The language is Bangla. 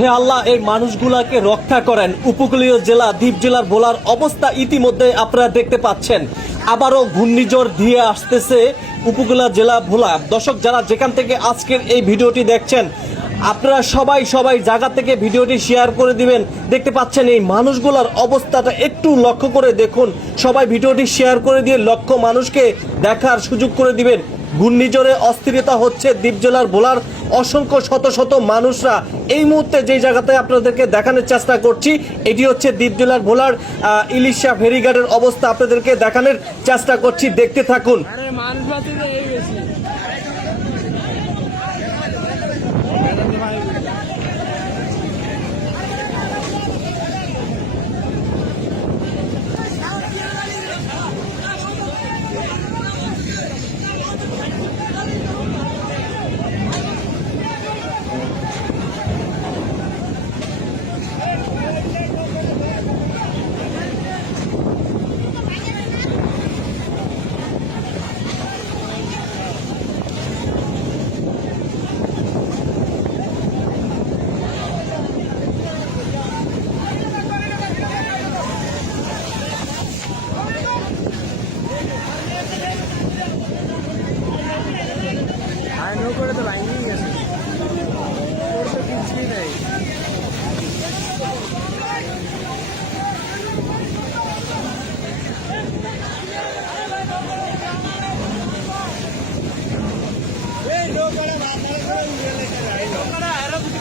হে আল্লাহ, এই মানুষগুলাকে রক্ষা করেন। উপকূলীয় জেলা, দ্বীপ জেলার ভোলার অবস্থা ইতিমধ্যে আপনারা দেখতে পাচ্ছেন। আবারও ঘূর্ণিঝড় দিয়ে আসতেছে উপকূলা জেলা ভোলা। দর্শক, যারা যেখান থেকে আজকের এই ভিডিওটি দেখছেন, আপনারা সবাই সবাই জায়গা থেকে ভিডিওটি শেয়ার করে দিবেন। দেখতে পাচ্ছেন এই মানুষগুলোর অবস্থাটা একটু লক্ষ্য করে দেখুন। সবাই ভিডিওটি শেয়ার করে দিয়ে লক্ষ মানুষকে দেখার সুযোগ করে দিবেন। ঘূর্ণিঝড়ে অস্থিরতা হচ্ছে দ্বীপ জেলার বোলার। অসংখ্য শত শত মানুষরা এই মুহূর্তে যে জায়গাতে আপনাদেরকে দেখানোর চেষ্টা করছি, এটি হচ্ছে দ্বীপ জেলার বোলার ইলিশা ফেরিঘাটের অবস্থা। আপনাদেরকে দেখানোর চেষ্টা করছি, দেখতে থাকুন। করে তো লাইনেই গেছে ওর তো কিছুই নেই। লোকরা নৌকাটা মাথার করে উড়ে লেগে যায়। নৌকাটা আরও কিছু